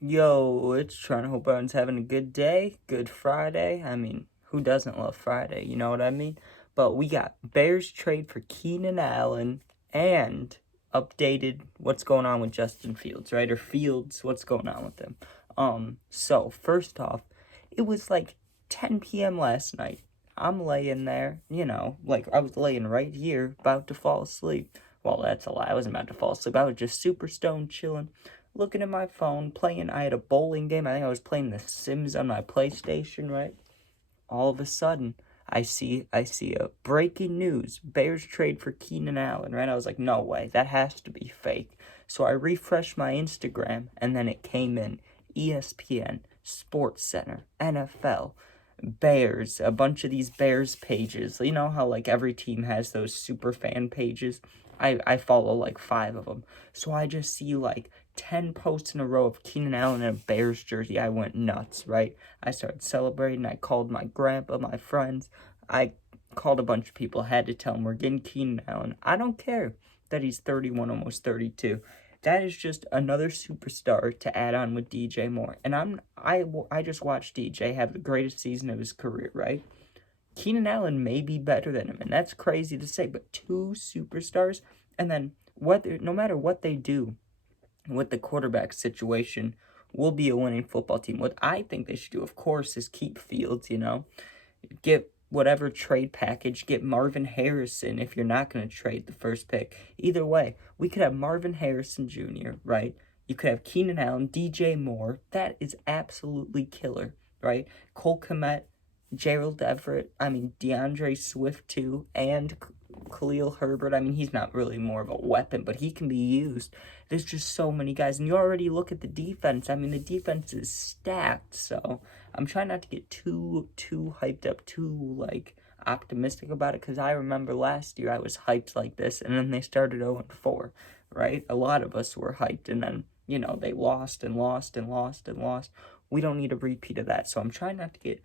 Yo, it's Trying to hope everyone's having a good day, good Friday. I mean, who doesn't love Friday? You know what I mean? But we got Bears trade for Keenan Allen and updated what's going on with Justin Fields, right? Or Fields, what's going on with him? So first off, it was like 10 p.m. last night. I'm laying there, like I was laying right here, about to fall asleep. Well, that's a lie. I wasn't about to fall asleep. I was just super stoned, chilling, looking at my phone, playing. I had a bowling game. I think I was playing The Sims on my PlayStation, right? All of a sudden, I see a breaking news. Bears trade for Keenan Allen, right? I was like, no way, that has to be fake. So I refreshed my Instagram, and then it came in ESPN, Sports Center, NFL, Bears, a bunch of these Bears pages. You know how like every team has those super fan pages? I follow like 5 of them. So I just see like 10 posts in a row of Keenan Allen in a Bears jersey. I went nuts, right? I started celebrating. I called my grandpa, my friends. I called a bunch of people. Had to tell them we're getting Keenan Allen. I don't care that he's 31, almost 32. That is just another superstar to add on with DJ Moore. And I just watched DJ have the greatest season of his career, right? Keenan Allen may be better than him, and that's crazy to say, but two superstars, and then no matter what they do with the quarterback situation, will be a winning football team. What I think they should do, of course, is keep Fields, get whatever trade package, get Marvin Harrison if you're not going to trade the first pick. Either way, we could have Marvin Harrison Jr., right? You could have Keenan Allen, DJ Moore. That is absolutely killer, right? Cole Kmet, Gerald Everett, DeAndre Swift too, and Khalil Herbert. I mean, he's not really more of a weapon, but he can be used. There's just so many guys. And you already look at the defense. I mean, the defense is stacked, so I'm trying not to get too hyped up, too like optimistic about it, because I remember last year I was hyped like this, and then they started 0-4, right? A lot of us were hyped, and then they lost and lost and lost and lost. We don't need a repeat of that, so I'm trying not to get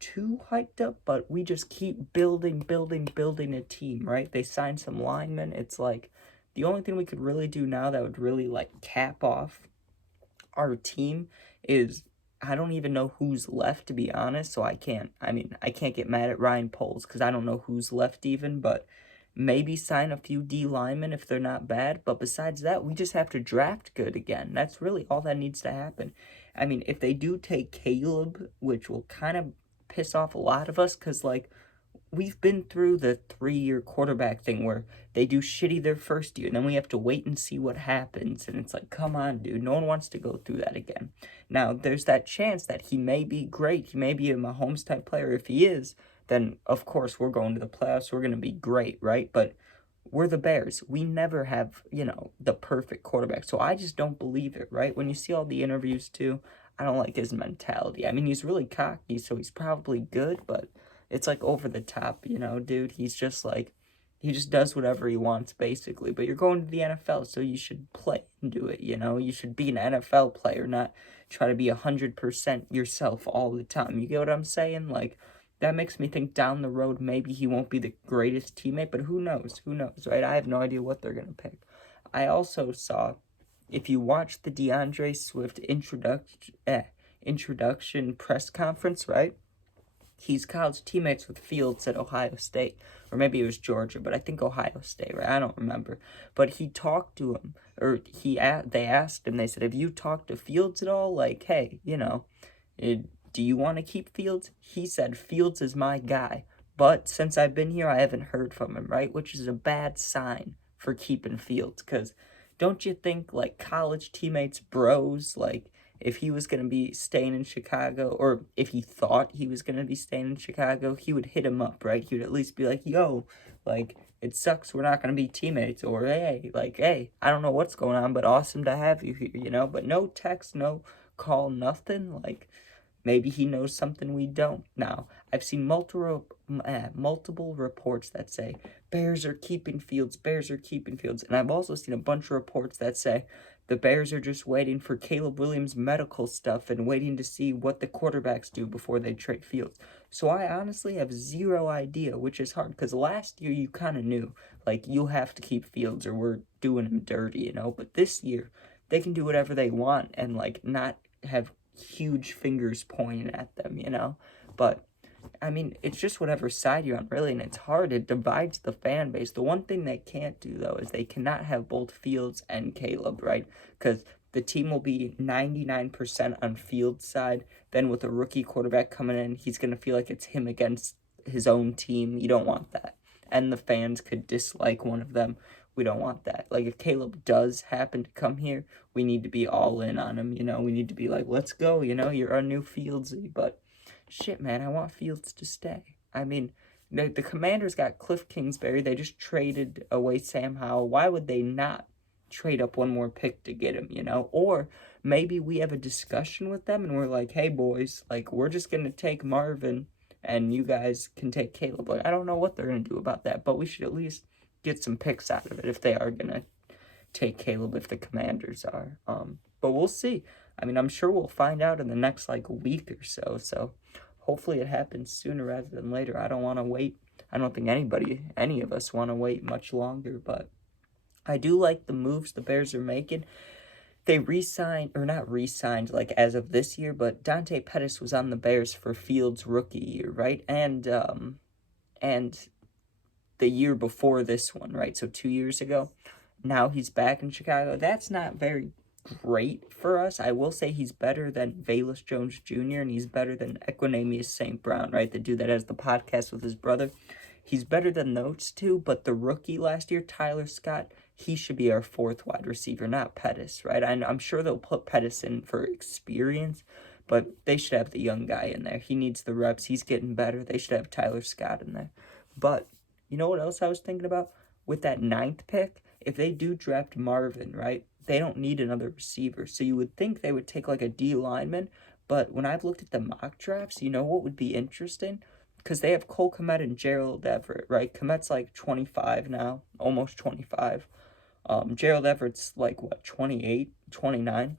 too hyped up, but we just keep building, building, building a team, right? They signed some linemen. It's like the only thing we could really do now that would really like cap off our team is I don't even know who's left, to be honest. So I can't get mad at Ryan Poles because I don't know who's left even, but maybe sign a few D linemen if they're not bad. But besides that, we just have to draft good again. That's really all that needs to happen. I mean, if they do take Caleb, which will kind of piss off a lot of us because, like, we've been through the 3-year quarterback thing where they do shitty their first year, and then we have to wait and see what happens. And it's like, come on, dude. No one wants to go through that again. Now, there's that chance that he may be great. He may be a Mahomes type player. If he is, then of course we're going to the playoffs. We're going to be great, right? But we're the Bears. We never have, the perfect quarterback. So I just don't believe it, right? When you see all the interviews too, I don't like his mentality. I mean, he's really cocky, so he's probably good, but it's like over the top, dude. He's just like, he just does whatever he wants, basically. But you're going to the NFL, so you should play and do it, You should be an NFL player, not try to be 100% yourself all the time. You get what I'm saying? Like, that makes me think down the road, maybe he won't be the greatest teammate, but who knows? Who knows, right? I have no idea what they're going to pick. I also saw, if you watch the DeAndre Swift introduction press conference, right? He's college teammates with Fields at Ohio State, or maybe it was Georgia, but I think Ohio State, right? I don't remember. But he talked to him, or they asked him. They said, "Have you talked to Fields at all? Like, hey, do you want to keep Fields?" He said, "Fields is my guy, but since I've been here, I haven't heard from him." Right, which is a bad sign for keeping Fields, because don't you think like college teammates, bros, like if he was going to be staying in Chicago, or if he thought he was going to be staying in Chicago, he would hit him up, right? He would at least be like, yo, like, it sucks we're not going to be teammates, or hey, I don't know what's going on, but awesome to have you here, But no text, no call, nothing. Like, maybe he knows something we don't. Now, I've seen multiple reports that say Bears are keeping Fields, and I've also seen a bunch of reports that say the Bears are just waiting for Caleb Williams' medical stuff and waiting to see what the quarterbacks do before they trade Fields. So I honestly have zero idea, which is hard, because last year you kind of knew, like, you'll have to keep Fields or we're doing him dirty, But this year, they can do whatever they want and, like, not have huge fingers pointing at them, you know? But I mean, it's just whatever side you're on, really, and it's hard. It divides the fan base. The one thing they can't do, though, is they cannot have both Fields and Caleb, right? Because the team will be 99% on Fields' side. Then with a rookie quarterback coming in, he's going to feel like it's him against his own team. You don't want that. And the fans could dislike one of them. We don't want that. Like, if Caleb does happen to come here, we need to be all in on him, you know? We need to be like, let's go, you know? You're our new Fieldsy, but shit, man, I want Fields to stay. I mean, the Commanders got Cliff Kingsbury. They just traded away Sam Howell. Why would they not trade up one more pick to get him, you know? Or maybe we have a discussion with them and we're like, hey, boys, like, we're just going to take Marvin and you guys can take Caleb. Like, I don't know what they're going to do about that, but we should at least get some picks out of it if they are going to take Caleb, if the Commanders are. But we'll see. I mean, I'm sure we'll find out in the next, like, week or so. So hopefully it happens sooner rather than later. I don't want to wait. I don't think any of us want to wait much longer. But I do like the moves the Bears are making. They not re-signed, like, as of this year, but Dante Pettis was on the Bears for Fields' rookie year, right? And the year before this one, right? So 2 years ago. Now he's back in Chicago. That's not very great for us. I will say he's better than Velus Jones Jr. and he's better than Equinemius St. Brown, right? The dude that has the podcast with his brother. He's better than those two, but the rookie last year, Tyler Scott, he should be our fourth wide receiver, not Pettis, right? I'm sure they'll put Pettis in for experience, but they should have the young guy in there. He needs the reps. He's getting better. They should have Tyler Scott in there. But you know what else I was thinking about? With that 9th pick, if they do draft Marvin, right, they don't need another receiver. So you would think they would take like a D lineman. But when I've looked at the mock drafts, you know what would be interesting? Because they have Cole Kmet and Gerald Everett, right? Kmet's like 25 now, almost 25. Gerald Everett's like, what, 28, 29?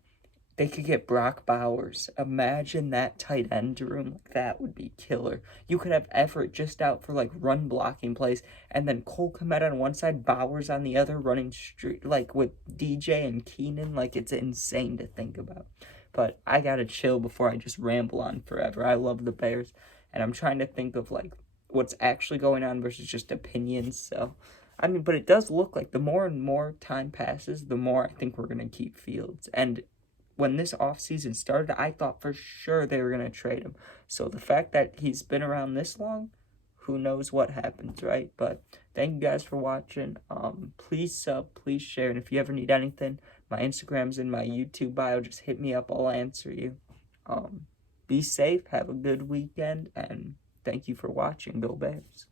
They could get Brock Bowers. Imagine that tight end room. Like, that would be killer. You could have Everett just out for, like, run blocking plays, and then Cole Kmet on one side, Bowers on the other, running straight, like, with DJ and Keenan. Like, it's insane to think about. But I gotta chill before I just ramble on forever. I love the Bears, and I'm trying to think of, like, what's actually going on versus just opinions. So, I mean, but it does look like the more and more time passes, the more I think we're going to keep Fields. And when this offseason started, I thought for sure they were going to trade him. So the fact that he's been around this long, who knows what happens, right? But thank you guys for watching. Please sub, please share. And if you ever need anything, my Instagram's in my YouTube bio. Just hit me up. I'll answer you. Be safe. Have a good weekend. And thank you for watching. Go Bears.